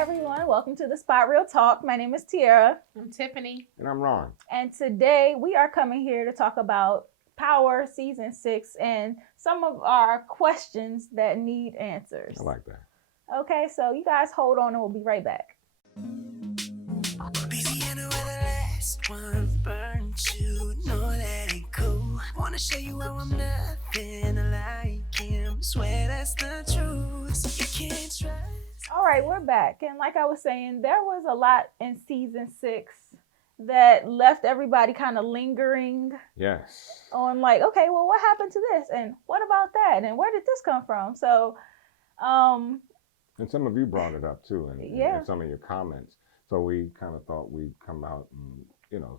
everyone. Welcome to the Spot Real Talk. My name is Tiara. I'm Tiffany. And I'm Ron. And today we are coming here to talk about Power Season 6 and some of our questions that need answers. I like that. Okay, so you guys hold on and we'll be right back. Wanna show you how I'm nothing like him. Swear that's the truth. You can't trust. All right, we're back. And like I was saying, there was a lot in season 6 that left everybody kind of lingering. Yes. On like, okay, well, what happened to this? And what about that? And where did this come from? So, and some of you brought it up too, and some of your comments. So we kind of thought we'd come out and,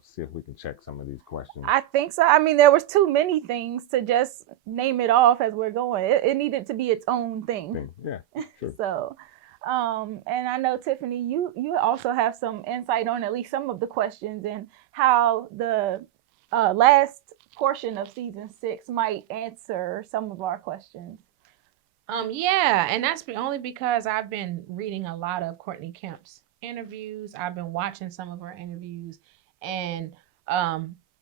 see if we can check some of these questions. I think so. I mean, there was too many things to just name it off as we're going. It needed to be its own thing. Yeah, true. So, and I know, Tiffany, you also have some insight on at least some of the questions and how the last portion of season 6 might answer some of our questions. Yeah, and that's only because I've been reading a lot of Courtney Kemp's interviews. I've been watching some of her interviews, and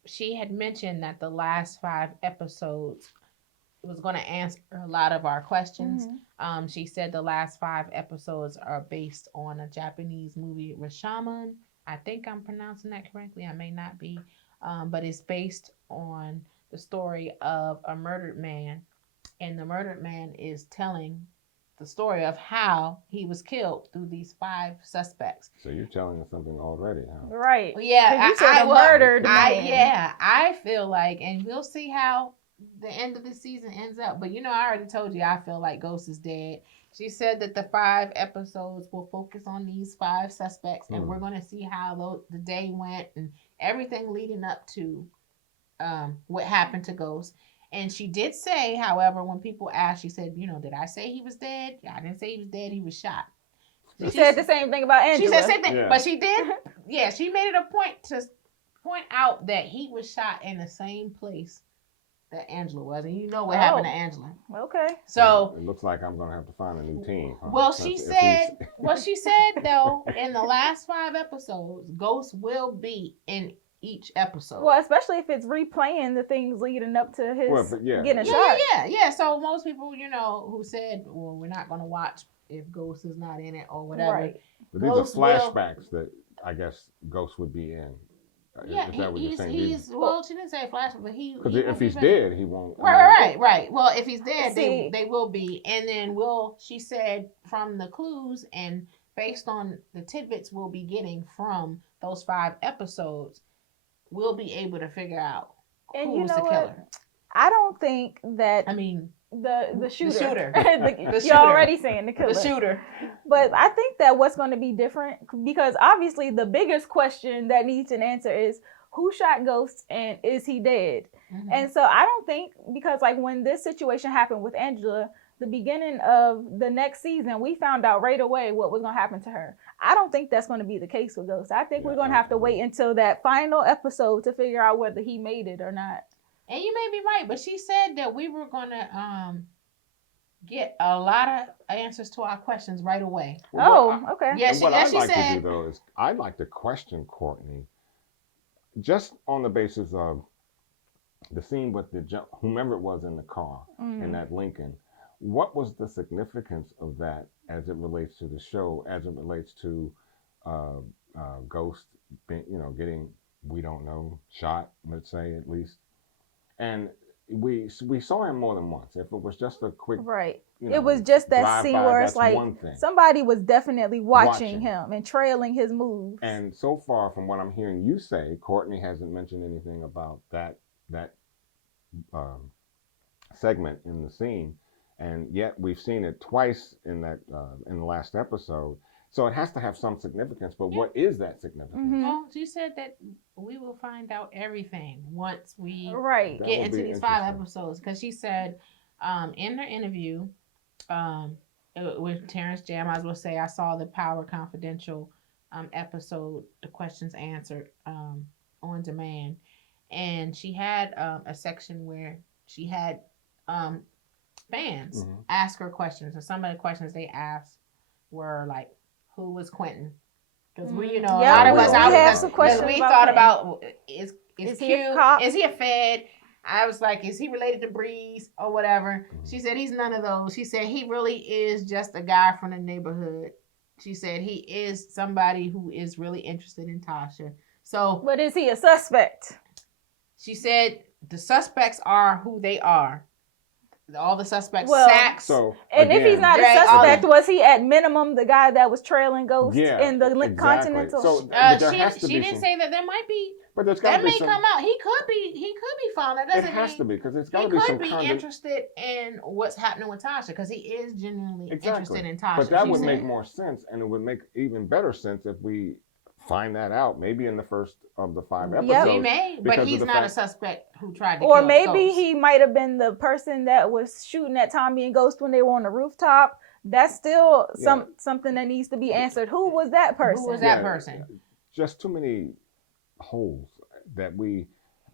she had mentioned that the last 5 episodes was going to answer a lot of our questions. Mm-hmm. She said the last 5 episodes are based on a Japanese movie, Rashomon. I think I'm pronouncing that correctly. I may not be. But it's based on the story of a murdered man. And the murdered man is telling the story of how he was killed through these 5 suspects. So you're telling us something already, huh? Right. Yeah. You said murdered man. Yeah. I feel like, and we'll see how the end of the season ends up. But, I already told you I feel like Ghost is dead. She said that the 5 episodes will focus on these 5 suspects. And we're going to see how the day went and everything leading up to what happened to Ghost. And she did say, however, when people asked, she said, did I say he was dead? I didn't say he was dead. He was shot. She said the same thing about Angela. She said the same thing. Yeah. But she did. Yeah, she made it a point to point out that he was shot in the same place that Angela was. And you know what happened to Angela. Okay. So it looks like I'm going to have to find a new team. Huh? Well, she said, though, in the last 5 episodes, Ghost will be in each episode. Well, especially if it's replaying the things leading up to his getting shot. Yeah. So most people, who said, well, we're not going to watch if Ghost is not in it or whatever. Right. But these are flashbacks that I guess Ghost would be in. Yeah, is that what you're saying? Well, she didn't say flashback, but because if he's dead, he won't. Right. Well, if he's dead, they will be. And then she said, from the clues and based on the tidbits we'll be getting from those 5 episodes, we'll be able to figure out who's the killer. I don't think that. I mean, the shooter. The You're already saying the killer. The shooter. But I think that what's going to be different, because obviously the biggest question that needs an answer is who shot Ghost and is he dead? Mm-hmm. And so I don't think, because like when this situation happened with Angela, the beginning of the next season, we found out right away what was going to happen to her. I don't think that's going to be the case with Ghost. I think we're going to have to wait until that final episode to figure out whether he made it or not. And you may be right, but she said that we were going to get a lot of answers to our questions right away. Okay. Yes, what I'd like to do, though, is I'd like to question Courtney just on the basis of the scene with whomever it was in the car, in that Lincoln. What was the significance of that as it relates to the show, as it relates to Ghost, getting, we don't know, shot, let's say, at least? And we saw him more than once. If it was just a quick... Right. It was just that scene where it's like somebody was definitely watching him and trailing his moves. And so far, from what I'm hearing you say, Courtney hasn't mentioned anything about that segment in the scene. And yet we've seen it twice in the last episode. So it has to have some significance. But what is that significance? Mm-hmm. Well, she said that we will find out everything once we get into these 5 episodes. Because she said in her interview with Terrence J, I might as well say I saw the Power Confidential episode, the questions answered on demand. And she had a section where she had fans ask her questions. And some of the questions they asked were like, who was Quentin. Because we, a Yeah, lot of we us, have some because questions we about thought Quentin. about is Is he Q, a cop? is he a Fed? I was like, is he related to Breeze or whatever? She said he's none of those. She said he really is just a guy from the neighborhood. She said he is somebody who is really interested in Tasha. So, But is he a suspect? she said the suspects are who they are. All the suspects, Well, Sacks. So, And if he's not Dre, a suspect, all was he at minimum the guy that was trailing Ghost in the exactly. Continental? So, but there has to she be didn't some, say that there might be. but there's got That to be may some. come out. He could be found. That doesn't It has mean to be because it's got he to be some could be kind of. interested in what's happening with Tasha because he is genuinely Exactly. interested in Tasha. But that she would said. make more sense, and it would make even better sense if we find that out maybe in the first of the 5 episodes. Yep. He may, but because of he's the not a fact- suspect who tried to Or kill maybe Ghost. he might have been the person that was shooting at Tommy and Ghost when they were on the rooftop. That's still something that needs to be answered. Who was that person? Who was that person? Just too many holes that we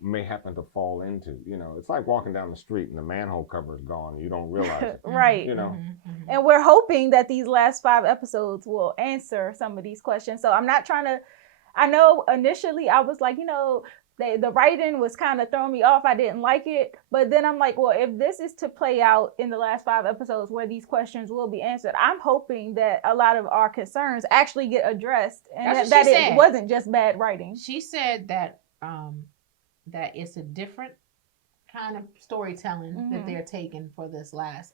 may happen to fall into. It's like walking down the street and the manhole cover is gone. You don't realize it. Right. Mm-hmm. And we're hoping that these last 5 episodes will answer some of these questions. So I'm not trying to, I know initially I was like, the writing was kind of throwing me off. I didn't like it. But then I'm like, well, if this is to play out in the last 5 episodes where these questions will be answered, I'm hoping that a lot of our concerns actually get addressed and that it wasn't just bad writing. She said that that it's a different kind of storytelling that they're taking for this last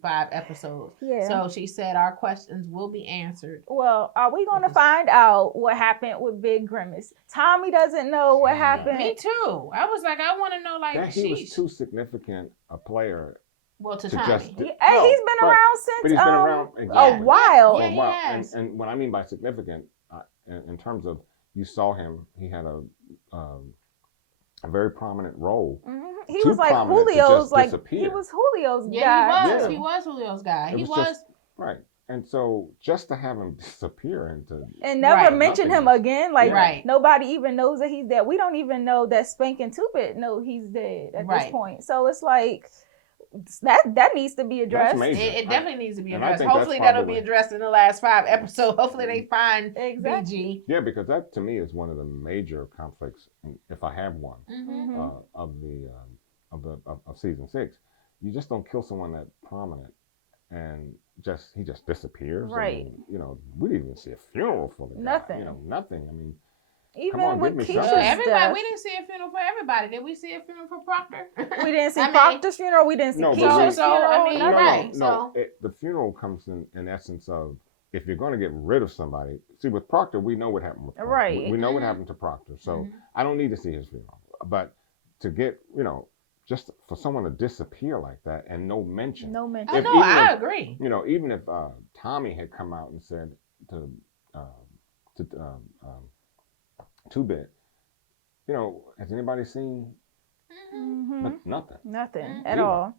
5 episodes. Yeah. So she said our questions will be answered. Well, are we going to find out what happened with Big Grimace? Tommy doesn't know what happened. Me too. I was like, I want to know, like, that he was too significant a player. Well, to Tommy. He's been around since but he's been around a while. Yeah, he has. And what I mean by significant, in terms of you saw him, he had a very prominent role. He was like Julio's, like disappear. he was Julio's guy. Yeah, he was Julio's guy. He was right. And so just to have him disappear and never mention him again, like nobody even knows that he's dead. We don't even know that Spank and Tupid know he's dead at this point. So it's like that needs to be addressed. It definitely needs to be addressed. Hopefully that'll be addressed in the last 5 episodes. Hopefully they find BG. Yeah, because that to me is one of the major conflicts, if I have one, of season 6. You just don't kill someone that prominent and he just disappears. Right. I mean, we didn't even see a funeral for the guy. Nothing. Nothing. I mean, even with Keisha's everybody, we didn't see a funeral for everybody. Did we see a funeral for Proctor? We didn't see Proctor's funeral. We didn't see Keisha's funeral. The funeral comes in essence of, if you're going to get rid of somebody. See, with Proctor, we know what happened with Proctor. Right. We know what happened to Proctor. So I don't need to see his funeral. But to get, just for someone to disappear like that and no mention. No mention. I agree. Even if Tommy had come out and said to 2-Bit, has anybody seen? Nothing at all.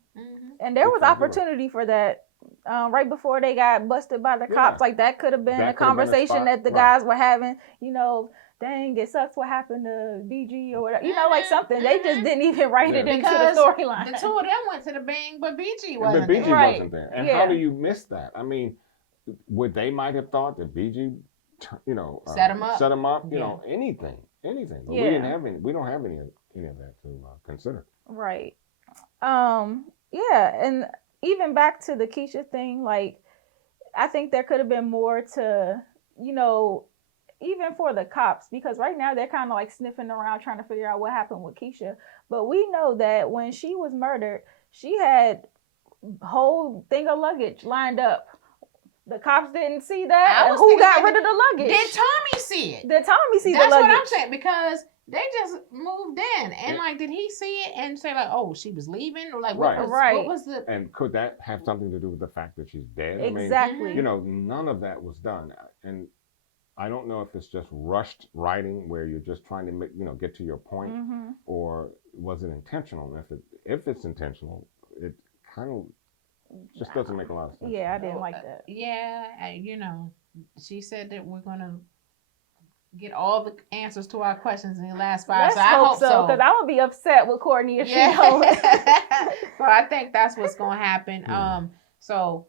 And there was opportunity for that right before they got busted by the cops. Like that could have been a conversation that the guys were having. Dang, it sucks what happened to BG or whatever. Like something. They just didn't even write it into the storyline. The 2 of them went to the bang, but BG wasn't there. But BG there. wasn't there. And how do you miss that? I mean, they might have thought that BG, set him up. Anything. But we didn't have any. We don't have any of that to consider. Right. Yeah, and even back to the Keisha thing, like I think there could have been more to, even for the cops, because right now they're kind of like sniffing around trying to figure out what happened with Keisha. But we know that when she was murdered, she had a whole thing of luggage lined up. The cops didn't see that. Who got rid of the luggage? Did Tommy see it? Did Tommy see the luggage? That's what I'm saying, because they just moved in. And like, did he see it and say like, oh, she was leaving? Or like, what was the... And could that have something to do with the fact that she's dead? Exactly. I mean, none of that was done. And I don't know if it's just rushed writing where you're just trying to make, get to your point, or was it intentional? And if it's intentional, it kind of just doesn't make a lot of sense. Yeah, I didn't like that. Yeah, she said that we're gonna get all the answers to our questions in the last 5. Let's hope so, because I would be upset with Courtney if she don't. So I think that's what's gonna happen. So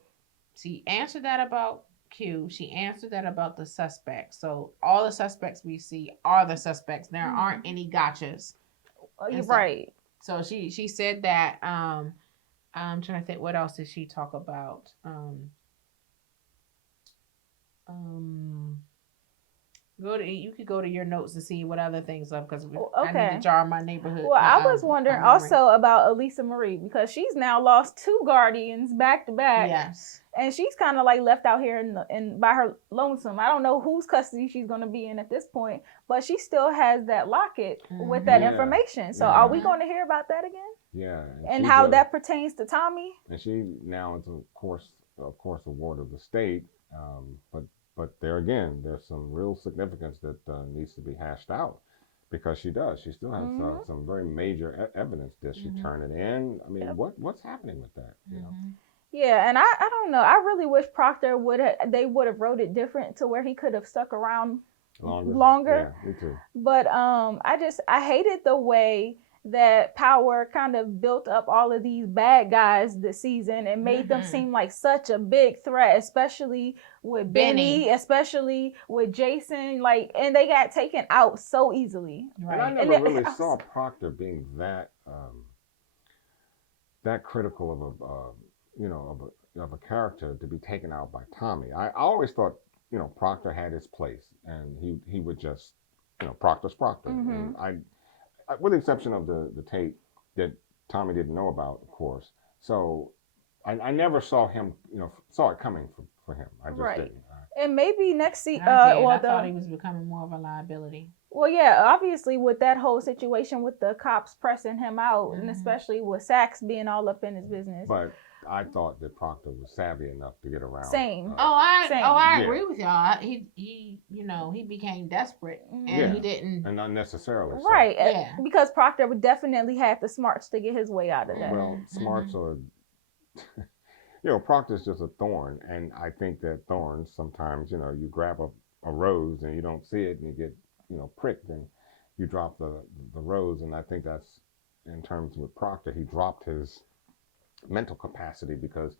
she answered that about Q, she answered that about the suspects. So all the suspects we see are the suspects. There aren't any gotchas. You're right. So she said that. I'm trying to think. What else did she talk about? You could go to your notes to see what other things up because I need to jar my neighborhood. Well, I was wondering also about Elisa Marie because she's now lost 2 guardians back to back. Yes. And she's kind of like left out here in by her lonesome. I don't know whose custody she's going to be in at this point, but she still has that locket with that information. So are we going to hear about that again? Yeah. And how that pertains to Tommy? And she now is of course a ward of the state, but there again, there's some real significance that needs to be hashed out because she still has some very major evidence. Did she turn it in? I mean, what's happening with that? You know? Yeah, and I don't know. I really wish Proctor would have wrote it different to where he could have stuck around longer. Yeah, me too. But I hated the way that Power kind of built up all of these bad guys this season and made them seem like such a big threat, especially with Benny, especially with Jason, and they got taken out so easily. Right. And I never really saw Proctor being that critical of a character to be taken out by Tommy. I always thought, Proctor had his place and he would just, Proctor's Proctor. And with the exception of the tape that Tommy didn't know about, of course. So I never saw him, saw it coming for him. I just didn't. And maybe next season, I thought he was becoming more of a liability. Well, yeah, obviously with that whole situation with the cops pressing him out, and especially with Saxe being all up in his business. But I thought that Proctor was savvy enough to get around. Same. I agree with y'all. He became desperate and he didn't. And unnecessarily. So. Right. Yeah. Because Proctor would definitely have the smarts to get his way out of that. Well, smarts are. Proctor's just a thorn, and I think that thorns sometimes, you grab a rose and you don't see it, and you get, pricked, and you drop the rose, and I think that's in terms with Proctor, he dropped his mental capacity because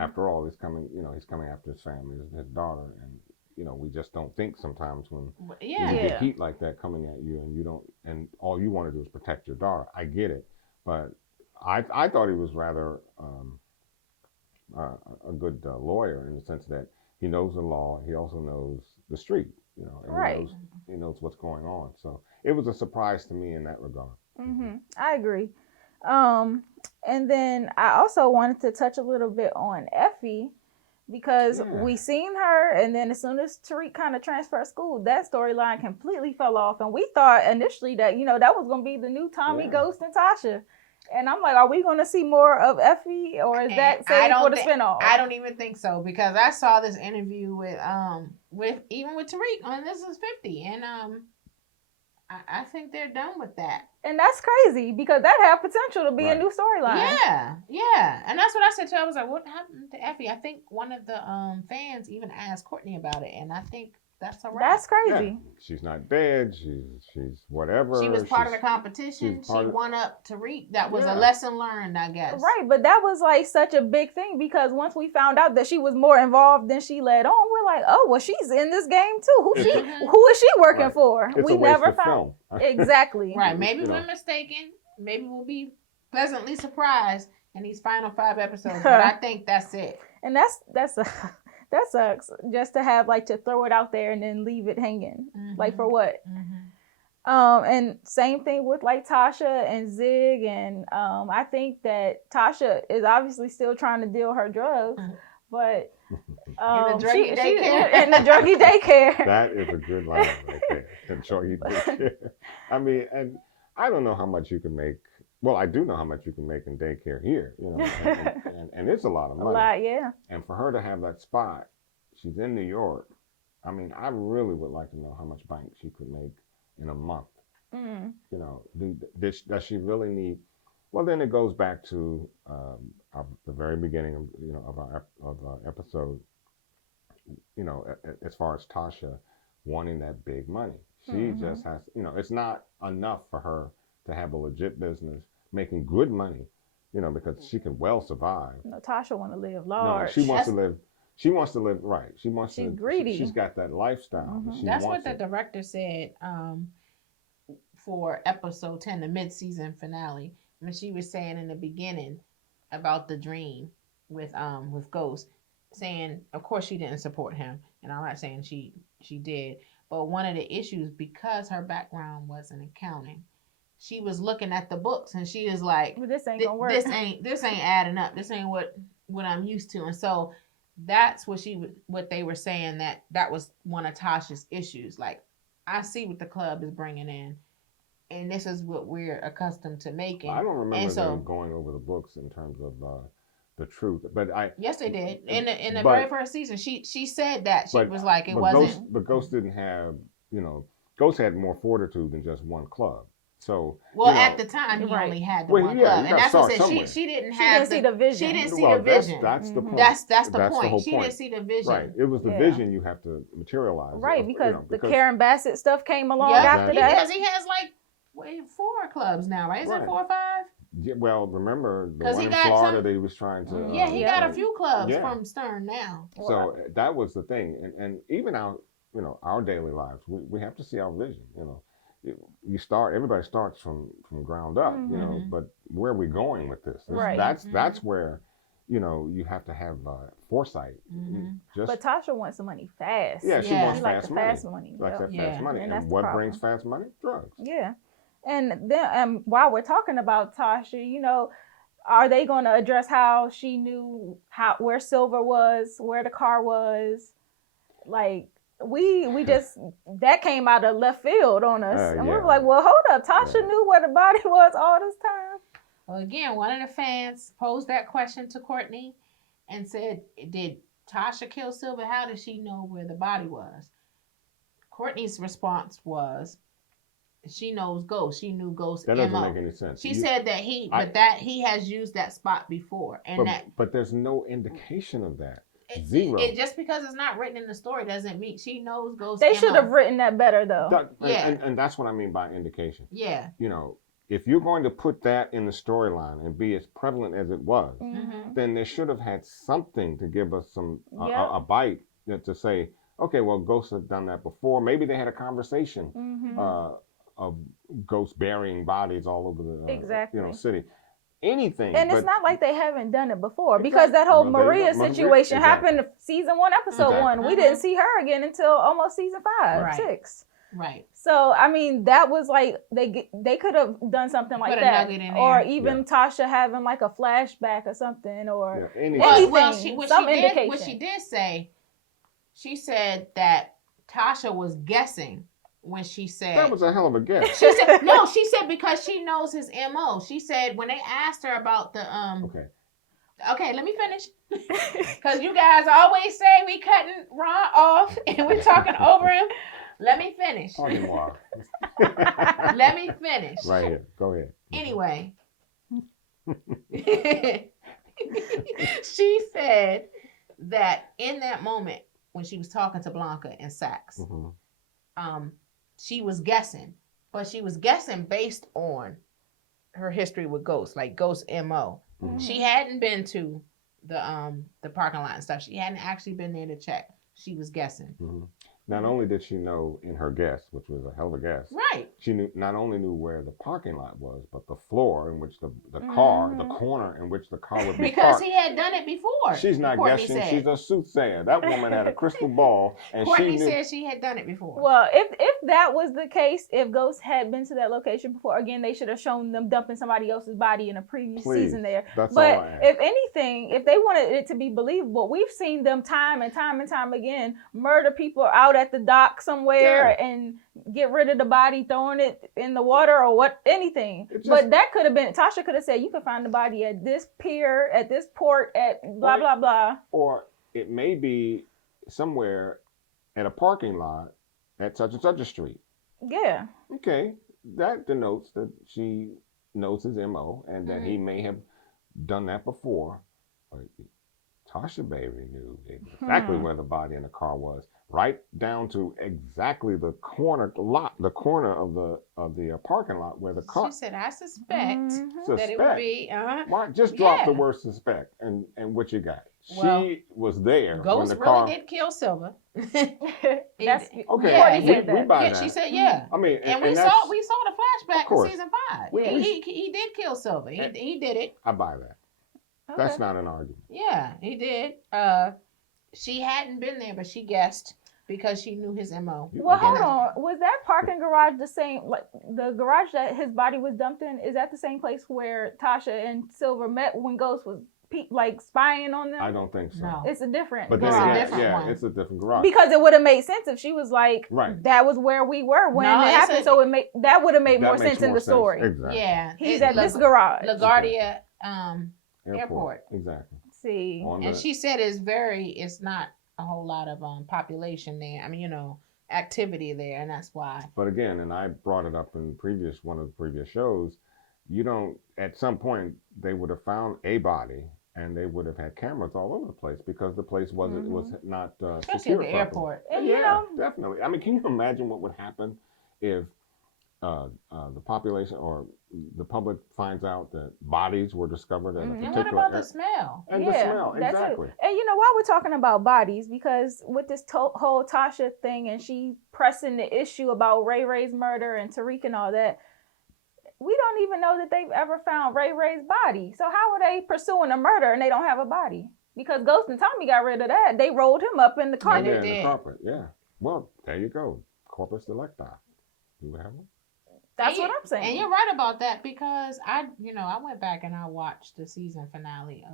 after all, he's coming after his family, his daughter, and we just don't think sometimes when you get heat like that coming at you, and you don't, and all you want to do is protect your daughter. I get it, but I thought he was rather. A good lawyer in the sense that he knows the law. He also knows the street, and he knows what's going on. So it was a surprise to me in that regard. I agree. And then I also wanted to touch a little bit on Effie because we seen her, and then as soon as Tariq kind of transferred school, that storyline completely fell off, and we thought initially that that was going to be the new Tommy, Ghost, and Tasha. And I'm like, are we going to see more of Effie, or is that saved for the spinoff? I don't even think so because I saw this interview with Tariq on This Is 50, and I think they're done with that. And that's crazy because that had potential to be a new storyline. Yeah, and that's what I said too. I was like, what happened to Effie? I think one of the fans even asked Courtney about it, and I think that's a wrap. That's crazy. Yeah. She's not dead. She's whatever. She was part of the competition. She won up Tariq. That was a lesson learned, I guess. Right, but that was like such a big thing because once we found out that she was more involved than she let on, we're like, oh, well, she's in this game too. Who is she working for? It's we a waste never of film. Film. Exactly. Right. Maybe we're mistaken. Maybe we'll be pleasantly surprised in these final 5 episodes. But I think that's it. And that sucks just to have to throw it out there and then leave it hanging. Like for what? And same thing with Tasha and Zig, and I think that Tasha is obviously still trying to deal her drugs, but in the druggie daycare. In the druggie daycare. That is a good line right there. The druggie daycare. I mean, and I don't know how much you can make. Well, I do know how much you can make in daycare here, and it's a lot of money. A lot, yeah. And for her to have that spot, she's in New York. I mean, I really would like to know how much bank she could make in a month. Does she really need? Well, then it goes back to the very beginning of our episode. As far as Tasha wanting that big money, she just has. It's not enough for her to have a legit business making good money. Because she can well survive. Tasha want to live large. No, she wants to live. She wants to live right. She wants She's to. greedy. She's got that lifestyle. Mhm. She That's what wants the it. director said for episode 10, the mid-season finale, when she was saying in the beginning about the dream with Ghost, saying of course she didn't support him, and I'm not saying she did, but one of the issues, because her background was in accounting, she was looking at the books and she is like, Well, this ain't gonna work. this ain't adding up. This ain't what I'm used to. And so that's what they were saying, that was one of Tasha's issues. Like, I see what the club is bringing in, and this is what we're accustomed to making. I don't remember and so, them going over the books in terms of the truth, but yes, they did in the very first season. She said that she was like, it wasn't. But Ghost didn't have, Ghost had more fortitude than just one club. So at the time he only had the one yeah, club, and that's what I said. She didn't see the vision. She didn't see the vision. That's the point. That's the that's point. The whole she point. didn't see the vision. Right. It was the vision you have to materialize. Right, because the Karen Bassett stuff came along after that. Because he has like 4 clubs now, right? Is it 4 or 5? Yeah, well, remember the one he in got Florida that he was trying to. Yeah, he got a few clubs from Stern now. So that was the thing, and even our daily lives, we have to see our vision. Everybody starts from ground up, but where are we going with this? Right. That's where, you have to have foresight. But Tasha wants the money fast. Yeah, she wants fast money. Like that fast money. And what brings fast money? Drugs. Yeah. And then while we're talking about Tasha, are they going to address how she knew where Silver was, where the car was? Like, we just, that came out of left field on us. And we were like, well, hold up. Tasha knew where the body was all this time. Well, again, one of the fans posed that question to Courtney and said, did Tasha kill Silver? How did she know where the body was? Courtney's response was, she knows Ghost. She knew Ghost. That doesn't make any sense. She said that he has used that spot before, but there's no indication of that. Zero. Just because it's not written in the story doesn't mean she knows Ghost. They should have written that better, though. And that's what I mean by indication. Yeah. If you're going to put that in the storyline and be as prevalent as it was, then they should have had something to give us a bite to say, okay, well, Ghost has done that before. Maybe they had a conversation of ghosts burying bodies all over the city. Anything. And it's not like they haven't done it before, because that whole Maria situation happened in season 1, episode 1. We didn't see her again until almost season 5, 6. Right. So I mean, that was like they could have done something like that, or even Tasha having like a flashback or something, or anything. What she did say, she said that Tasha was guessing when she said that was a hell of a guess. She said no. She said because she knows his MO. She said when they asked her about the Okay, let me finish. Because you guys always say we cutting Ron off and we're talking over him. Let me finish. Let me finish. Right here. Go ahead. Anyway. She said that in that moment when she was talking to Blanca and Sachs, she was guessing. But she was guessing based on her history with Ghost, like Ghost MO. She hadn't been to the parking lot and stuff. She hadn't actually been there to check. She was guessing. Not only did she know in her guess, which was a hell of a guess, right? She not only knew where the parking lot was, but the floor in which the car, the corner in which the car would be because parked. he had done it before. She's not Courtney guessing. Said. She's a soothsayer. That woman had a crystal ball, and Courtney she knew. said she had done it before. Well, if that was the case, if Ghost had been to that location before, again, they should have shown them dumping somebody else's body in a previous season there. That's but all I ask. If anything, if they wanted it to be believable, we've seen them time and time again murder people out at the dock somewhere and get rid of the body, throwing it in the water or anything. But that could have been, Tasha could have said, you can find the body at this pier, at this port, at blah, blah, blah. Or it may be somewhere at a parking lot at such and such a street. Yeah. Okay. That denotes that she knows his MO and that he may have done that before. But Tasha Baby knew exactly where the body in the car was, right down to exactly the corner of the parking lot where the car. She said, "I suspect that it would be." Just drop the word "suspect" and what you got. she was there when Ghost the really car. did kill Silver. That's Okay, Yeah, he we, said we that. buy Yeah, that. she said yeah. I mean, And we and saw that's, the flashback of course. in season 5. He did kill Silver. He did it. I buy that. That's not an argument. Yeah, he did. She hadn't been there, but she guessed because she knew his MO. Well, hold on. Was that parking garage the same? Like the garage that his body was dumped in? Is that the same place where Tasha and Silver met when Ghost was like spying on them? I don't think so. No. It's a different. But then garage. again, it's a different garage. Because it would have made sense if she was like, right. That was where we were when it happened. So that would have made more sense in the story. Exactly. Yeah, he's at this garage, LaGuardia Airport. Exactly. See, and she said it's not a whole lot of population there. I mean, activity there, and that's why. But again, and I brought it up in one of the previous shows, at some point they would have found a body and they would have had cameras all over the place because the place was not especially secure at the airport. And definitely. I mean, can you imagine what would happen if the population or the public finds out that bodies were discovered at a particular... And what about the smell? And the smell, exactly. And while we're talking about bodies, because with this whole Tasha thing and she pressing the issue about Ray Ray's murder and Tariq and all that, we don't even know that they've ever found Ray Ray's body. So how are they pursuing a murder and they don't have a body? Because Ghost and Tommy got rid of that. They rolled him up in the carpet. Yeah, in the carpet, yeah. Well, there you go. Corpus delicti. You would have one? That's what I'm saying. And you're right about that because I went back and I watched the season finale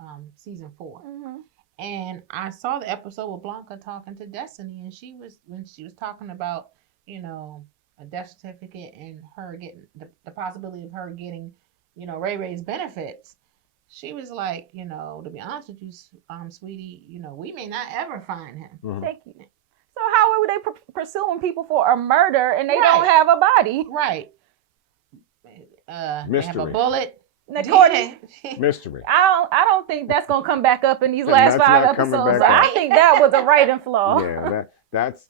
of season 4. Mm-hmm. And I saw the episode with Blanca talking to Destiny, and when she was talking about, a death certificate and her getting the possibility of her getting, Ray Ray's benefits. She was like, to be honest with you, sweetie, we may not ever find him. Mm-hmm. Thank you. So how are they pursuing people for a murder and they don't have a body? Right. Mystery. They have a bullet. Mystery. I don't think that's gonna come back up in these last 5 episodes. So I think that was a writing flaw. Yeah, that's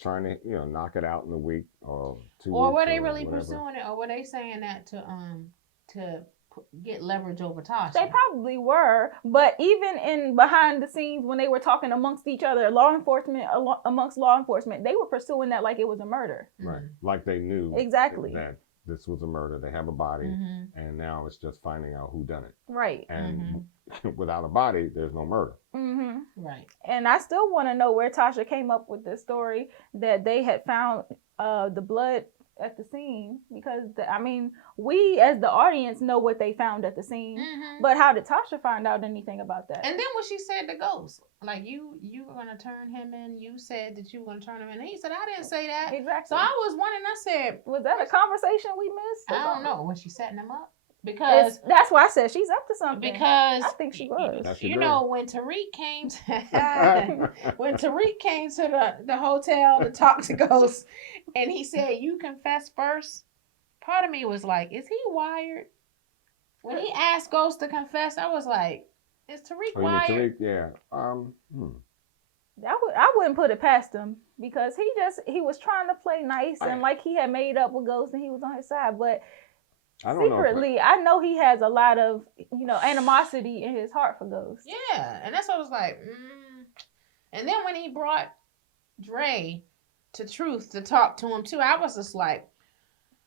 trying to knock it out in a week or 2 weeks. Or were they really pursuing it, or were they saying that to get leverage over Tasha? They probably were, but even in behind the scenes when they were talking amongst each other, amongst law enforcement, they were pursuing that like it was a murder. Right, like they knew exactly that this was a murder. They have a body, and now it's just finding out who done it. Right. And without a body, there's no murder. Right. And I still want to know where Tasha came up with this story that they had found the blood at the scene, because we as the audience know what they found at the scene, but how did Tasha find out anything about that? And then when she said to Ghost, like you were gonna turn him in, you said that you were gonna turn him in, and he said, I didn't say that. Exactly. So I was wondering, I said, was that a conversation we missed? I don't know. Was she setting him up? Because that's why I said she's up to something. Because I think she was. When Tariq came to the hotel to talk to Ghost, and he said, "You confess first," part of me was like, "Is he wired?" When he asked Ghost to confess, I was like, "Is Tariq wired?" Yeah. I wouldn't put it past him because he was trying to play nice and like he had made up with Ghost and he was on his side, but. Secretly, I know he has a lot of, animosity in his heart for Ghost. Yeah, and that's what I was like, And then when he brought Dre to Truth to talk to him too, I was just like,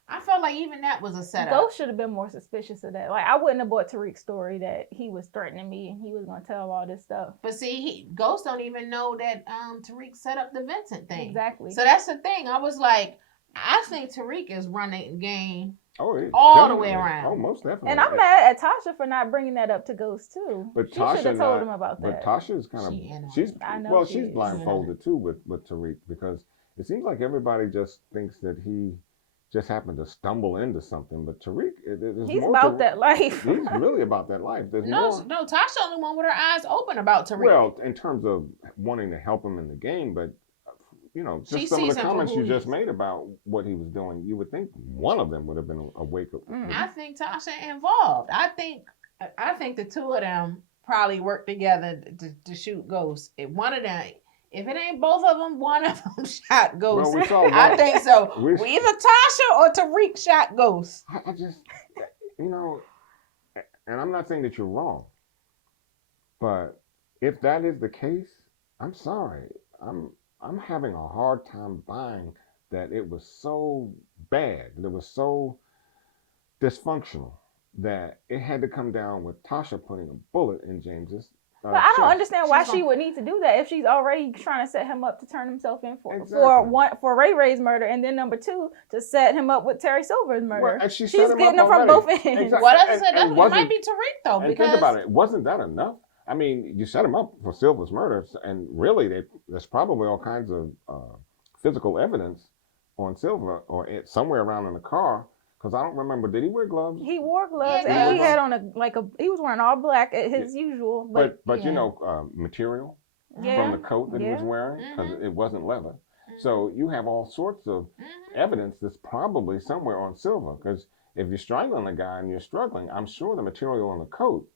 I felt like even that was a setup. Ghost should have been more suspicious of that. Like, I wouldn't have bought Tariq's story that he was threatening me and he was going to tell all this stuff. But see, Ghost don't even know that Tariq set up the Vincent thing. Exactly. So that's the thing. I was like, I think Tariq is running the game. All the way around. Oh, most definitely. And I'm mad at Tasha for not bringing that up to Ghost too. But she should have told him about that. But Tasha's kind of she's blindfolded too with Tariq, because it seems like everybody just thinks that he just happened to stumble into something. But Tariq, he's about that life. He's really about that life. There's no, Tasha's the only one with her eyes open about Tariq. Well, in terms of wanting to help him in the game, but. Just some of the comments you just made about what he was doing, you would think one of them would have been a wake up. I think Tasha involved. I think the two of them probably worked together to shoot Ghost. If it ain't both of them, one of them shot Ghost. Well, I think so. Either Tasha or Tariq shot Ghost. I just, and I'm not saying that you're wrong. But if that is the case, I'm sorry. I'm having a hard time buying that it was so bad, that it was so dysfunctional that it had to come down with Tasha putting a bullet in James's But I don't chest. understand why she would need to do that if she's already trying to set him up to turn himself in for Ray Ray's murder, and then number two to set him up with Terry Silver's murder. Well, and she's getting them from both ends. Exactly. Well, it might be Tariq though, because think about it, wasn't that enough? I mean, you set him up for Silver's murder, and really, there's probably all kinds of physical evidence on Silver or somewhere around in the car. Because I don't remember, did he wear gloves? He wore gloves, and he had on he was wearing all black as his usual. But you know, material from the coat that he was wearing, because it wasn't leather. So you have all sorts of evidence that's probably somewhere on Silver. Because if you're strangling a guy and you're struggling, I'm sure the material on the coat,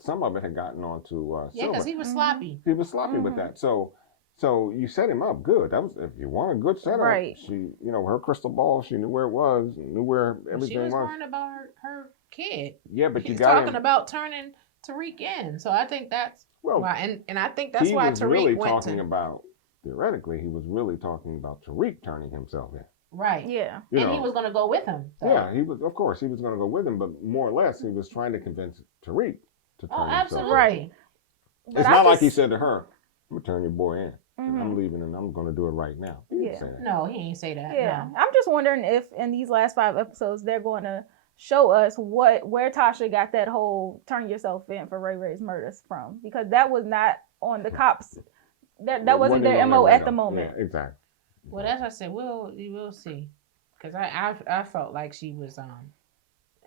some of it had gotten onto Silver. Yeah, because he was sloppy. He was sloppy with that. So you set him up good. That was, if you want a good setup. Right. She, you know, her crystal ball, she knew where it was, knew where everything was. She was worrying about her kid. Yeah, but He's talking about turning Tariq in. So I think that's why, and I think that's why Tariq really went talking about, theoretically, he was really talking about Tariq turning himself in. Right. Yeah. He was going to go with him. So. Yeah, he was. Of course, he was going to go with him, but more or less, he was trying to convince Tariq to turn himself in. Absolutely. Right. It's not like he said to her, "I'm gonna turn your boy in. And I'm leaving, and I'm going to do it right now." He didn't say that. No, he ain't say that. Yeah. No. I'm just wondering if in these last 5 episodes they're going to show us where Tasha got that whole turn yourself in for Ray Ray's murders from, because that was not on the cops. That wasn't their MO at the moment. Yeah, exactly. Well, as I said, we'll see, because I felt like she was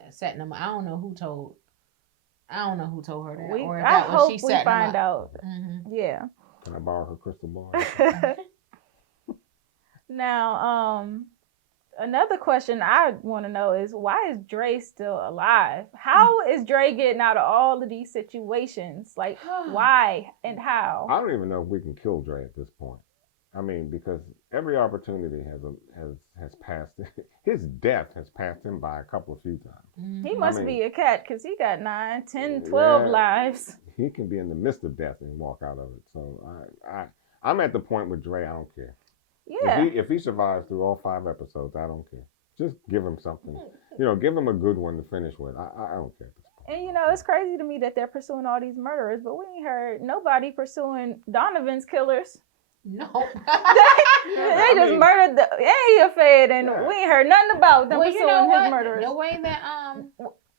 setting them. I don't know who told her that, or if I that was hope she we setting find them up. out. Yeah. Can I borrow her crystal ball? Now, another question I want to know is, why is Dre still alive? How is Dre getting out of all of these situations? Like, why and how? I don't even know if we can kill Dre at this point. I mean, because every opportunity has passed. His death has passed him by a few times. He must be a cat, because he got 9, 10, 12 lives. He can be in the midst of death and walk out of it. So I'm at the point with Dre, I don't care. Yeah. If he survives through all 5 episodes, I don't care. Just give him something. Give him a good one to finish with. I don't care. And it's crazy to me that they're pursuing all these murderers, but we ain't heard nobody pursuing Donovan's killers. No. they just murdered the Fed, and we ain't heard nothing about them pursuing his murderers. The way that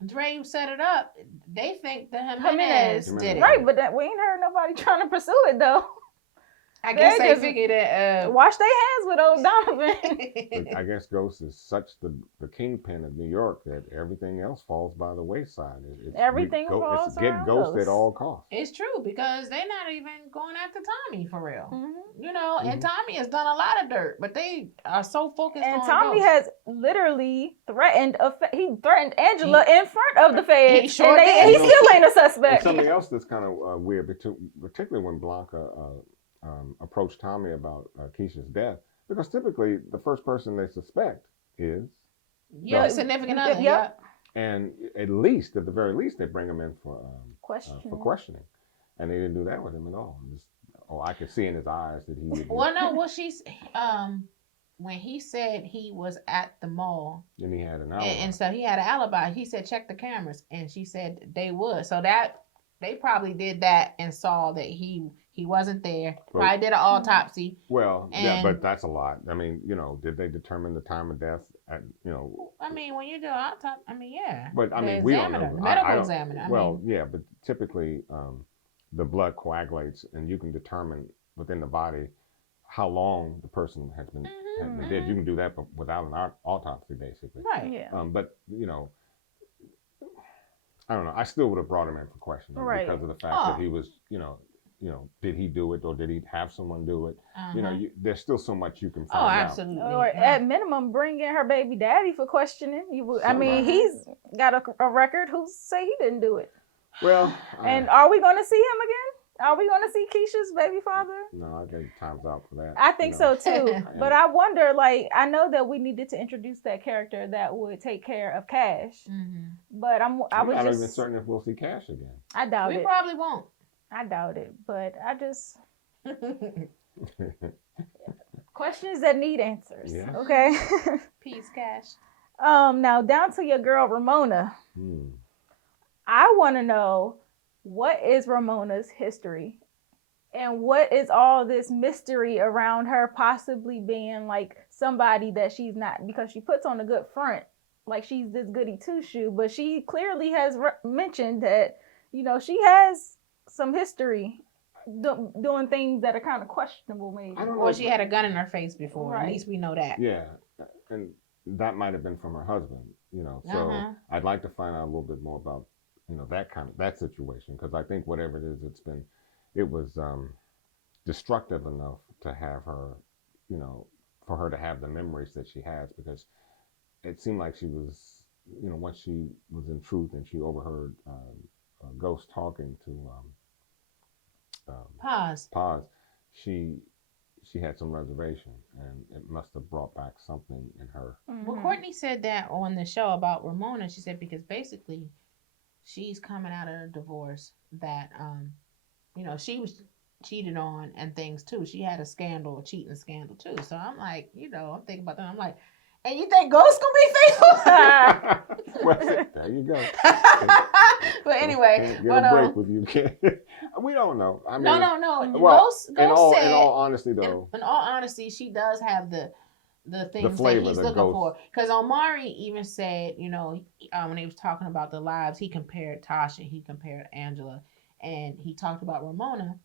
Dre set it up, they think that Jimenez did it. Right, but we ain't heard nobody trying to pursue it though. I guess they figured that wash their hands with old Donovan. I guess Ghost is such the kingpin of New York that everything else falls by the wayside. Everything falls get Ghost at all costs. It's true, because they're not even going after Tommy for real. And Tommy has done a lot of dirt, but they are so focused on Tommy Ghost. has literally threatened Angela in front of the feds, he still ain't a suspect. And something else that's kind of weird, particularly when Blanca approached Tommy about Keisha's death, because typically the first person they suspect is the significant other. Yep. And at the very least, they bring him in for questioning, and they didn't do that with him at all. I could see in his eyes that he would. Well, no, she's when he said he was at the mall, and he had an alibi, and so he had an alibi. He said check the cameras, and she said they would. So that they probably did that and saw that he wasn't there. Probably did an autopsy. Well, yeah, but that's a lot. I mean, did they determine the time of death? I mean, when you do an autopsy, yeah. But I mean, we don't know. The medical examiner. Yeah, but typically the blood coagulates, and you can determine within the body how long the person has been dead. You can do that without an autopsy, basically. Right. Yeah. But I don't know. I still would have brought him in for questioning because of the fact that he was, did he do it or did he have someone do it? There's still so much you can find out. Absolutely. Or at minimum, bring in her baby daddy for questioning. He's got a record who say he didn't do it. Well, and are we going to see him again? Are we going to see Keisha's baby father? No, I think time's out for that. I think so too. And- But I wonder, like, I know that we needed to introduce that character that would take care of Cash. But I I'm was not just even certain if we'll see Cash again. I doubt We it. probably won't. I doubt it. But I just questions that need answers. Yeah. Okay. Peace, Cash. Now down to your girl Ramona. I want to know, what is Ramona's history? And what is all this mystery around her possibly being like somebody that she's not? Because she puts on a good front, like she's this goody two-shoe, but she clearly has mentioned that, you know, she has some history doing things that are kind of questionable, maybe. I don't know. Well, she had a gun in her face before. Right. At least we know that. Yeah, and that might have been from her husband, you know. So I'd like to find out a little bit more about, you know, that situation, because I think whatever it is, it was destructive enough to have her, you know, for her to have the memories that she has, because it seemed like she was, you know, once she was in truth and she overheard Ghost talking to Paz, she had some reservation, and it must have brought back something in her. Well, Courtney said that on the show about Ramona. She said because basically she's coming out of a divorce that, you know, she was cheated on and things too. She had a cheating scandal too. So I'm like, you know, I'm thinking about that. I'm like, and you think Ghost gonna be faithful? Well, there you go. But anyway, Get a break with you. We don't know. I mean, no. Well, Ghost in said, all honesty, though, in all honesty, she does have the things flavor, that he's the looking Ghost. for. Because Omari even said, you know, when he was talking about the lives, he compared Tasha, he compared Angela, and he talked about Ramona,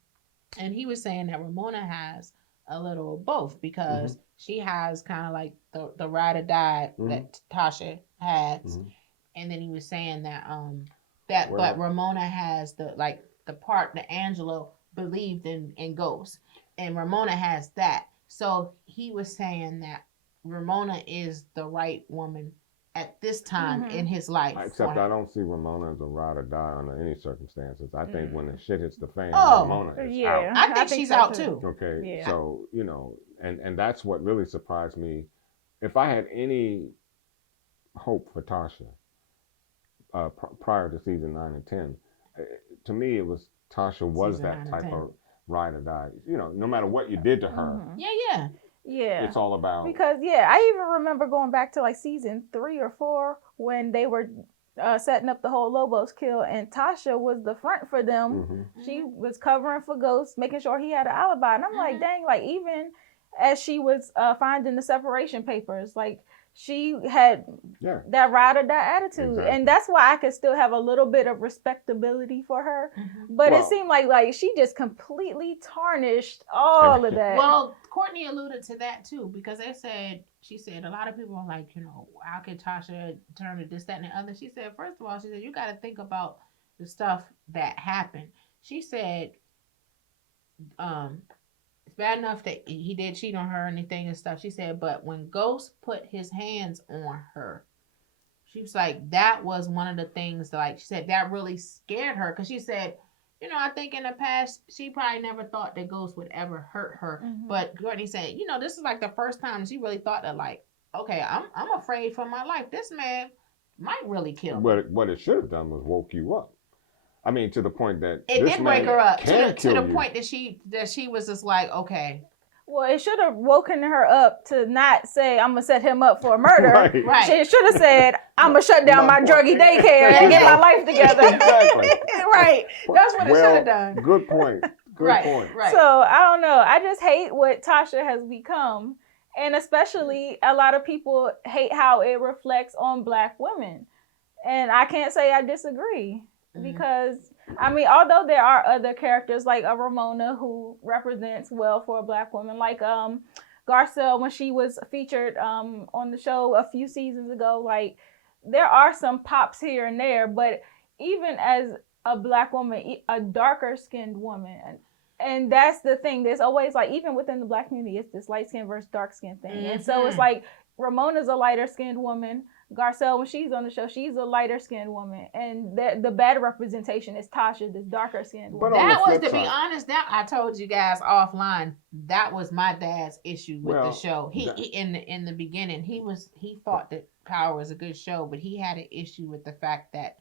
and he was saying that Ramona has a little of both, because she has kind of like the ride or die that Tasha has, and then he was saying that but Ramona has the part that Angela believed in ghosts, and Ramona has that. So he was saying that Ramona is the right woman at this time in his life. Except I don't see Ramona as a ride or die under any circumstances. I think when the shit hits the fan, Oh, Ramona is yeah. out. I think she's out too. Okay, Yeah. so, you know, and that's what really surprised me. If I had any hope for Tasha prior to season 9 and 10, to me it was Tasha was Season 9 that and type 10. of ride or die. You know, no matter what you did to her, Yeah. it's all about. Because, I even remember going back to like season 3 or 4 when they were setting up the whole Lobos kill, and Tasha was the front for them. She was covering for Ghost, making sure he had an alibi. And I'm like, dang, like even as she was finding the separation papers, like she had that ride or die attitude. Exactly. And that's why I could still have a little bit of respectability for her. But it seemed like she just completely tarnished all of that. Well, Courtney alluded to that too, because she said a lot of people are like, you know, how could Tasha turn to this, that, and the other? She said, first of all, she said, you got to think about the stuff that happened. She said, it's bad enough that he did cheat on her and anything and stuff. She said, but when Ghost put his hands on her, she was like, that was one of the things that, like, she said that really scared her, because she said, you know, I think in the past she probably never thought that Ghost would ever hurt her. But Courtney said, you know, this is like the first time she really thought that, like, okay, I'm afraid for my life. This man might really kill me. What it should have done was woke you up. I mean, to the point that it this did wake her up to the you. point that she was just like, okay. Well, it should have woken her up to not say, I'm going to set him up for a murder. Right. She should have said, I'm going to shut down my druggy daycare and get my life together. Exactly. Right. That's what it should have done. Good point. Good point. Right. So, I don't know. I just hate what Tasha has become. And especially a lot of people hate how it reflects on Black women. And I can't say I disagree. Because, I mean, although there are other characters like a Ramona who represents well for a Black woman, like Garcelle when she was featured on the show a few seasons ago, like there are some pops here and there, but even as a Black woman, a darker skinned woman, and that's the thing, there's always like, even within the Black community, it's this light skin versus dark skin thing. And so it's like Ramona's a lighter skinned woman, Garcelle, when she's on the show, she's a lighter skinned woman, and the bad representation is Tasha, this darker skinned woman. But on the That was, flip to be side- honest, that I told you guys offline. That was my dad's issue with Well, the show. He that- in the beginning, he thought that Power was a good show, but he had an issue with the fact that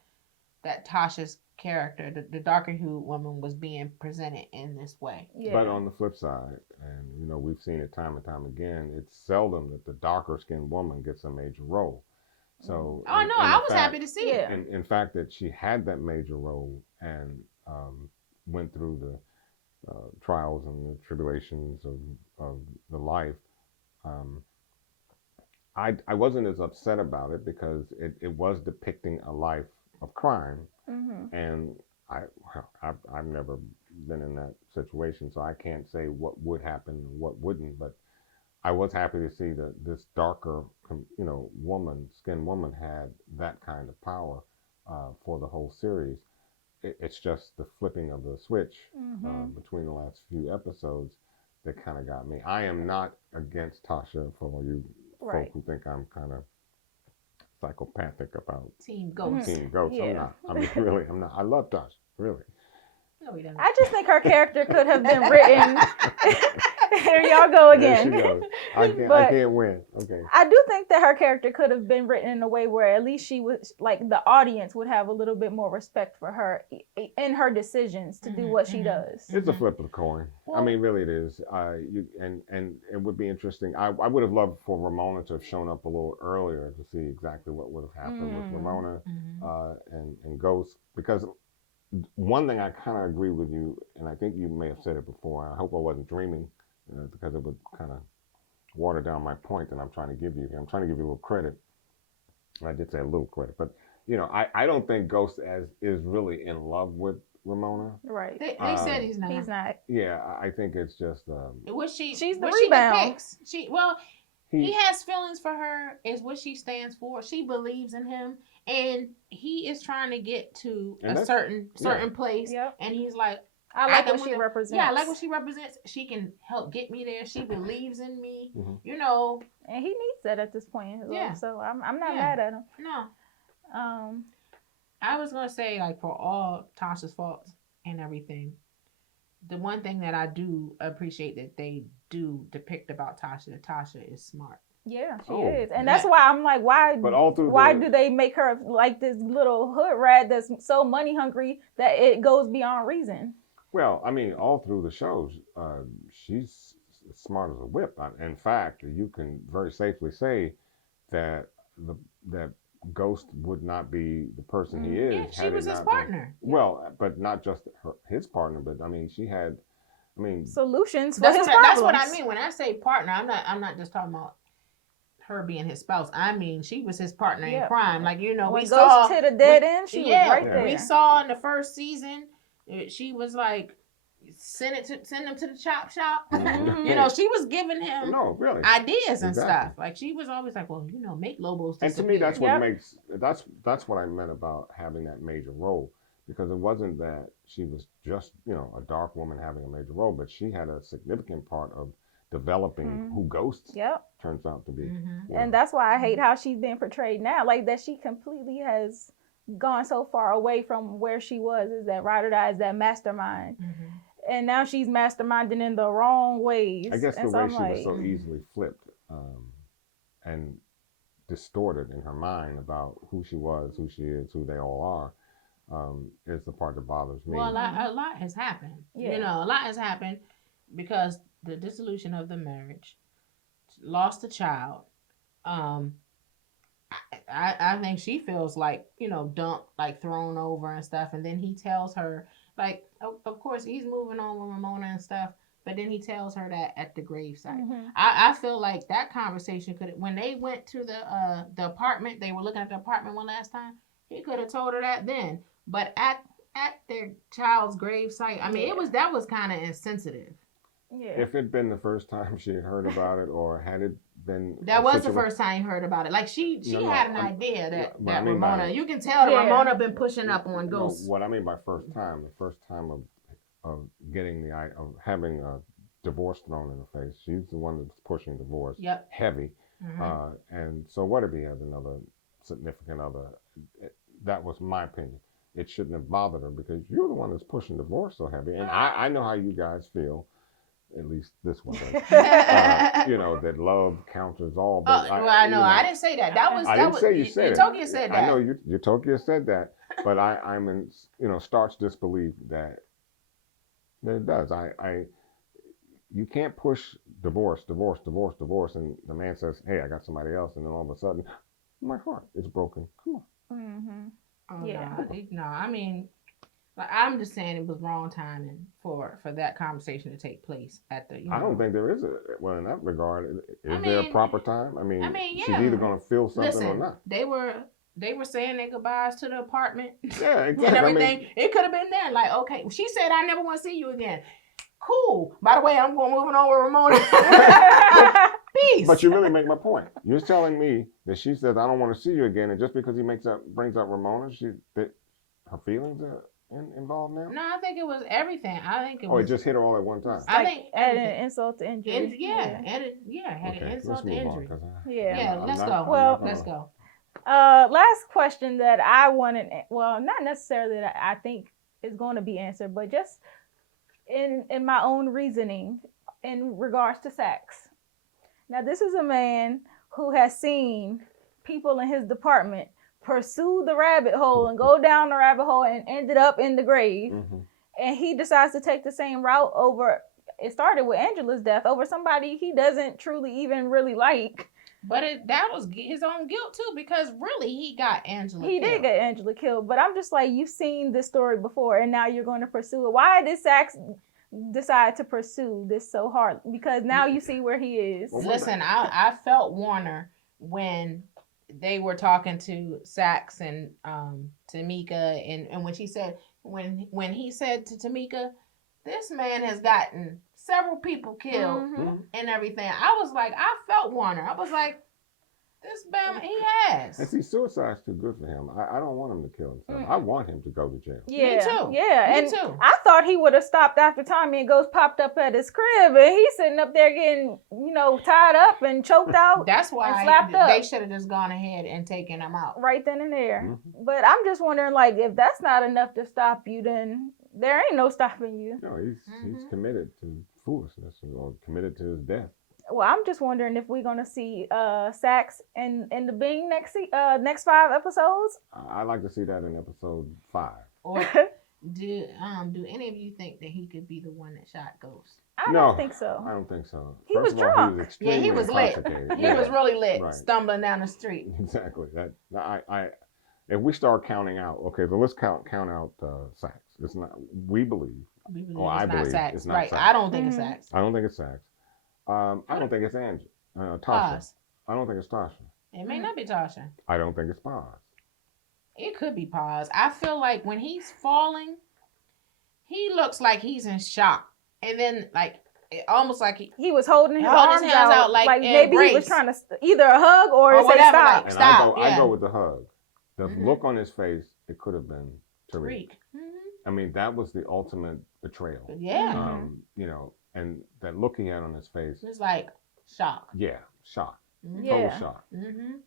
Tasha's character, the darker hued woman, was being presented in this way. Yeah. But on the flip side, and you know, we've seen it time and time again, it's seldom that the darker skinned woman gets a major role. So Oh no, I was happy to see Yeah. it. in fact that she had that major role and went through the trials and the tribulations of the life. I wasn't as upset about it because it was depicting a life of crime, and I've never been in that situation, so I can't say what would happen and what wouldn't. But I was happy to see that this darker, skinned woman had that kind of power for the whole series. It's just the flipping of the switch between the last few episodes that kind of got me. I am not against Tasha, for you folk who think I'm kind of psychopathic about Team Ghost. Team Ghost. Yeah. I'm not. I mean, really, I'm not. I love Tasha, really. No, we don't. I just think her character could have been written. Here y'all go again. There she goes. I But can't win. Okay. I do think that her character could have been written in a way where at least she was like the audience would have a little bit more respect for her in her decisions to do what she does. It's a flip of the coin. I mean, really, it is. And it would be interesting. I would have loved for Ramona to have shown up a little earlier to see exactly what would have happened with Ramona and Ghost. Because one thing I kind of agree with you, and I think you may have said it before. I hope I wasn't dreaming, because it would kind of water down my point that I'm trying to give you here. I'm trying to give you a little credit. I did say a little credit, but I don't think Ghost is really in love with Ramona. Right. They said he's not. He's not. Yeah, I think it's just. She's the what rebound. He has feelings for her. Is what she stands for. She believes in him, and he is trying to get to a certain place. Yep. And he's like, I like what she represents. Yeah, I like what she represents. She can help get me there. She believes in me. And he needs that at this point in his life. So I'm not mad at him. No. I was gonna say, like, for all Tasha's faults and everything, the one thing that I do appreciate that they do depict about Tasha, that Tasha is smart. Yeah, she is. And that's why I'm like, why do they make her like this little hood rat that's so money hungry that it goes beyond reason? Well, I mean, all through the shows, she's smart as a whip. In fact, you can very safely say that that Ghost would not be the person he is. Yeah, she was his partner. Well, but not just his partner, but I mean, she had, solutions for his problems. That's what I mean when I say partner. I'm not just talking about her being his spouse. I mean, she was his partner in crime. Like, when we Ghost saw to the dead end, she was right there. We saw in the first season, she was like, send him to the chop shop. She was giving him ideas and stuff. Like, she was always like, well, make Lobos disappear. And to me, that's what makes that's what I meant about having that major role, because it wasn't that she was just a dark woman having a major role, but she had a significant part of developing who Ghost turns out to be. And that's why I hate how she's being portrayed now, like that she completely has gone so far away from where she was, is that ride or die, is that mastermind. And now she's masterminding in the wrong ways. I guess the way she was so easily flipped and distorted in her mind about who she was, who she is, who they all are, is the part that bothers me. Well, a lot has happened. A lot has happened because the dissolution of the marriage, lost a child. I think she feels like, dumped, like thrown over and stuff. And then he tells her, like, of course, he's moving on with Ramona and stuff, but then he tells her that at the gravesite. I feel like that conversation when they went to the apartment, they were looking at the apartment one last time, he could have told her that then. But at their child's gravesite, I mean, that was kind of insensitive. Yeah. If it'd been the first time she had heard about it, or had it been... That was the first time you heard about it. Like, she had an idea that Ramona... You can tell that Ramona been pushing up on Ghost. What I mean by first time, the first time of getting of having a divorce thrown in her face. She's the one that's pushing divorce. Yep. Heavy. And so what if he has another significant other. That was my opinion. It shouldn't have bothered her because you're the one that's pushing divorce so heavy. And I know how you guys feel, at least this one does. That love counters all. But I know. I didn't say that. I didn't say you said it. Utopia said that. I know Utopia said that, but I'm in starch disbelief that it does. You can't push divorce, and the man says, "Hey, I got somebody else," and then all of a sudden, my heart is broken. Come on. Mm-hmm. Oh, Yeah. No, I mean, I'm just saying it was wrong timing for that conversation to take place at the. I don't think there is in that regard. Is there a proper time? I mean, yeah. she's either going to feel something or not. They were saying their goodbyes to the apartment. Yeah, exactly. And everything. It could have been there. Like, okay, she said, "I never want to see you again." Cool. By the way, I'm moving on with Ramona. Peace. But you really make my point. You're telling me that she says, "I don't want to see you again," and just because he brings up Ramona, that her feelings are involved now? No, I think it was everything. I think it was. Oh, it just hit her all at one time. I think add an insult to injury. Had an insult to injury. Let's go. Well, let's go. Last question that I wanted. Well, not necessarily that I think is going to be answered, but just in my own reasoning in regards to sex. Now, this is a man who has seen people in his department pursue the rabbit hole and go down the rabbit hole and ended up in the grave. Mm-hmm. And he decides to take the same route over. It started with Angela's death over somebody he doesn't truly even really like. But that was his own guilt too, because really he got Angela killed. He did get Angela killed, but I'm just like, you've seen this story before and now you're going to pursue it. Why did Sachs decide to pursue this so hard? Because now you see where he is. Listen, I felt Warner when they were talking to Sachs and Tamika, and when she said, when he said to Tamika, "This man has gotten several people killed and everything," I was like, I felt Warner. I was like, this man, he has. And see, suicide's too good for him. I don't want him to kill himself. I want him to go to jail. Yeah, me too. Yeah, me and too. I thought he would have stopped after Tommy and Ghost popped up at his crib, and he's sitting up there getting, tied up and choked out. That's why slapped up. They should have just gone ahead and taken him out right then and there. Mm-hmm. But I'm just wondering, like, if that's not enough to stop you, then there ain't no stopping you. No, he's committed to foolishness or committed to his death. Well, I'm just wondering if we're gonna see Sachs in the Bing next 5 episodes. I'd like to see that in episode 5. Or do any of you think that he could be the one that shot Ghost? I don't think so. I don't think so. He was drunk. He was lit. He was really lit, right. Stumbling down the street. Exactly. If we start counting out, okay, so let's count out Sachs. It's not. We believe. I believe Sachs. it's not right. Sachs. I don't think it's Sachs. I don't think it's Sachs. I don't think it's Tasha. Paz. I don't think it's Tasha. It may not be Tasha. I don't think it's Paz. It could be Paz. I feel like when he's falling, he looks like he's in shock, and then almost like he was holding his arms out like maybe embrace. He was trying to either a hug or say whatever, stop. Like, stop. I go with the hug. The look on his face, it could have been Tariq. I mean, that was the ultimate betrayal. Yeah. And that look he had on his face. It was like shock. Yeah, shock. Yeah. Total shock.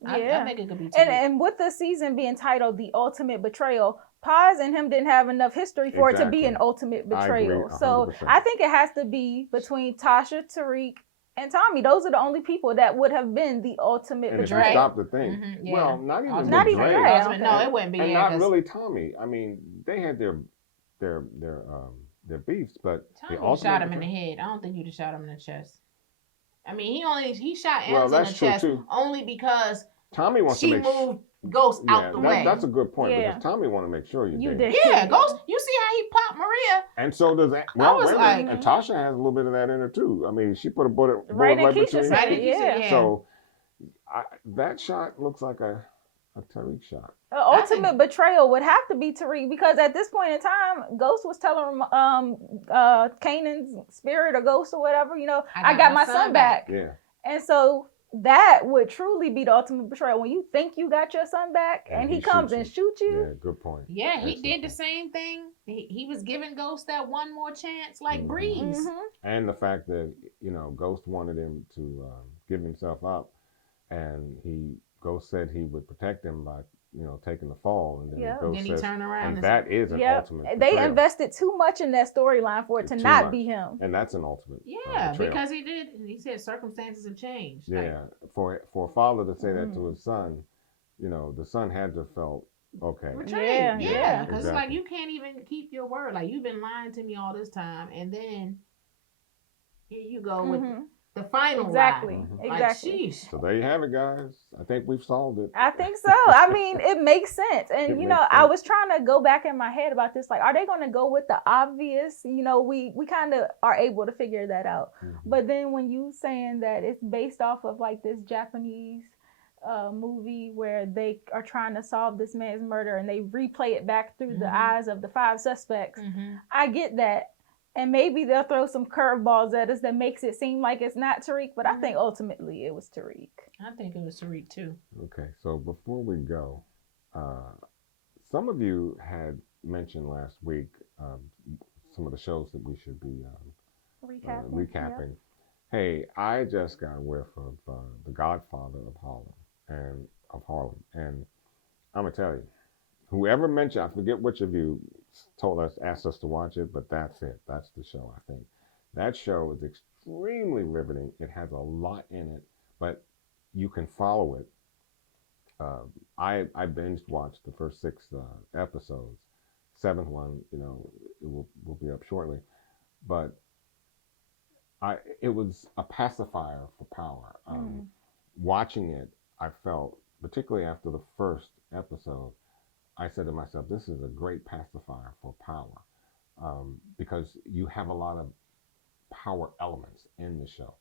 I think it could be Tariq. And with the season being titled The Ultimate Betrayal, Paz and him didn't have enough history for it to be an ultimate betrayal. So I think it has to be between Tasha, Tariq, and Tommy. Those are the only people that would have been the ultimate betrayal. If you stop to think, well, not even Dre. Okay. No, it wouldn't be. And not really Tommy. I mean, they had their beefs, but Tommy shot him in the head. I don't think you'd have shot him in the chest. I mean, he shot Angela in the chest only because Tommy wants to moved Ghost out the way. That's a good point because Tommy want to make sure you did. Yeah, Ghost. You see how he popped Maria, and so does. And Tasha has a little bit of that in her too. I mean, she put a bullet right between. So that shot looks like a Tariq shot. Ultimate betrayal would have to be Tariq because at this point in time, Ghost was telling Kanan's spirit or Ghost or whatever, I got my son back. Yeah. And so that would truly be the ultimate betrayal when you think you got your son back and he comes and shoots you. Yeah, good point. Yeah, he did the same thing. He was giving Ghost that one more chance, like Breeze. And the fact that Ghost wanted him to give himself up, and he Ghost said he would protect him by, taking the fall, and then Yeah. Ghost Then he says, turned around and and that said, is an Yep. ultimate They betrayal. invested too much in that storyline for it to Too not much. be him. And that's an ultimate yeah, betrayal. because he did. He said circumstances have changed. Yeah, for a father to say that to his son, the son had to have felt okay. Betrayed. Yeah, because it's like exactly. you can't even keep your word. Like you've been lying to me all this time, and then here you go with the final Exactly. lie. Mhm. Exactly. Like, sheesh. So there you have it, guys. I think we've solved it. I think so. I mean, it makes sense. And, It you makes know, I sense. was trying to go back in my head about this. Like, are they going to go with the obvious? You know, we kind of are able to figure that out. But then when you saying that it's based off of like this Japanese movie where they are trying to solve this man's murder and they replay it back through the eyes of the 5 suspects, I get that. And maybe they'll throw some curveballs at us that makes it seem like it's not Tariq, but I think ultimately it was Tariq. I think it was Tariq too. Okay, so before we go, some of you had mentioned last week some of the shows that we should be recapping. Yep. Hey, I just got a whiff of The Godfather of Harlem, and I'm gonna tell you, whoever mentioned, I forget which of you asked us to watch it, but that's it. That's the show, I think. That show is extremely riveting. It has a lot in it, but you can follow it. I binge watched the first 6 episodes. 7th one, it will be up shortly, but it was a pacifier for power. Watching it, I felt, particularly after the first episode, I said to myself, this is a great pacifier for power, because you have a lot of power elements in the show.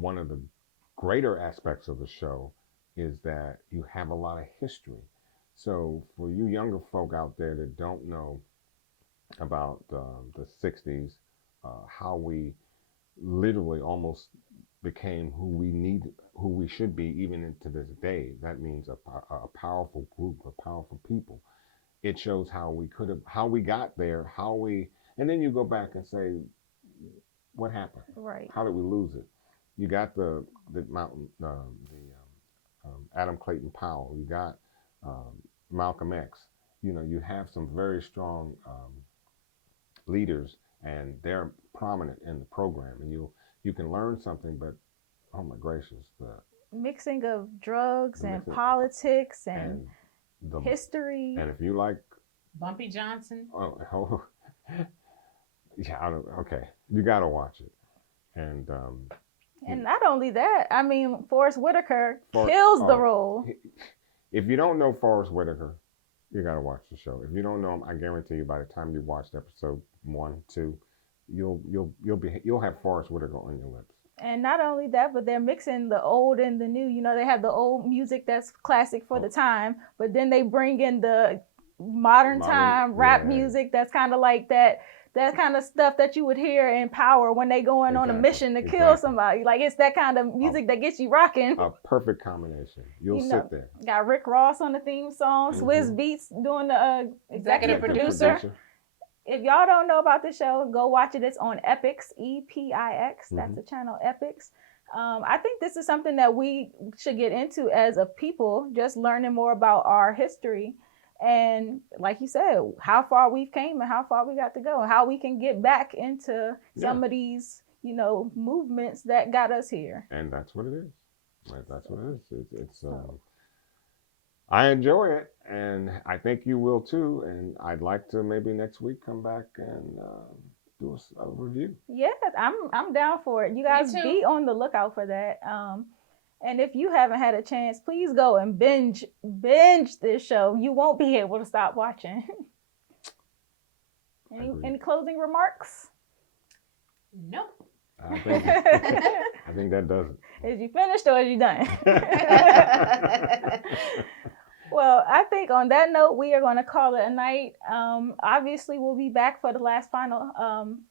One of the greater aspects of the show is that you have a lot of history. So for you younger folk out there that don't know about the 60s, how we literally almost became who we should be even into this day. That means a powerful group of powerful people. It shows how we got there, and then you go back and say, what happened? Right. How did we lose it? You got the Adam Clayton Powell. You got Malcolm X. You have some very strong leaders, and they're prominent in the program, and you can learn something. But oh my gracious, the mixing of drugs and politics and the history. And if you like Bumpy Johnson, yeah, okay, you got to watch it. And not only that, I mean, Forrest Whitaker kills the role. If you don't know Forrest Whitaker, you got to watch the show. If you don't know him, I guarantee you, by the time you watch episode 1, 2, you'll have Forrest Whitaker on your lips. And not only that, but they're mixing the old and the new. You know, they have the old music that's classic for the time, but then they bring in the modern time rap music that's kind of like that kind of stuff that you would hear in Power when they going on a mission to kill somebody. Like, it's that kind of music that gets you rocking. A perfect combination. You'll sit there. Got Rick Ross on the theme song, Swizz Beatz doing the executive producer. If y'all don't know about the show, go watch it. It's on Epix, EPIX. That's the channel, Epix. I think this is something that we should get into as a people, just learning more about our history. And like you said, how far we've came and how far we got to go, and how we can get back into some of these, movements that got us here. And that's what it is. That's what it is. It's I enjoy it, and I think you will too. And I'd like to maybe next week come back and do a review. Yes, I'm down for it. You guys be on the lookout for that. And if you haven't had a chance, please go and binge this show. You won't be able to stop watching. Any closing remarks? Nope. I think that does it. Is you finished or is you done? Well, I think on that note, we are going to call it a night. Obviously, we'll be back for the last final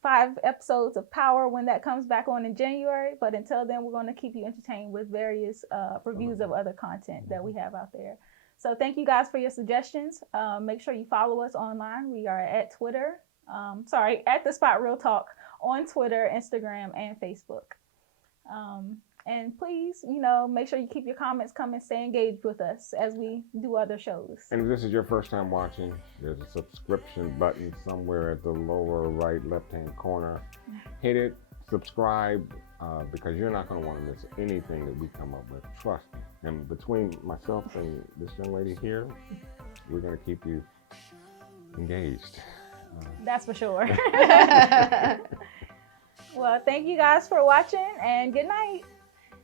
5 episodes of Power when that comes back on in January. But until then, we're going to keep you entertained with various reviews of other content that we have out there. So thank you guys for your suggestions. Make sure you follow us online. We are at Twitter. At The Spot Real Talk on Twitter, Instagram, and Facebook. And please, make sure you keep your comments coming, stay engaged with us as we do other shows. And if this is your first time watching, there's a subscription button somewhere at the lower right left-hand corner. Hit it, subscribe, because you're not going to want to miss anything that we come up with. Trust me. And between myself and this young lady here, we're going to keep you engaged. That's for sure. Well, thank you guys for watching, and good night.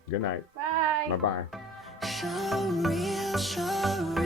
Good night. Bye. Bye-bye. So real, so real.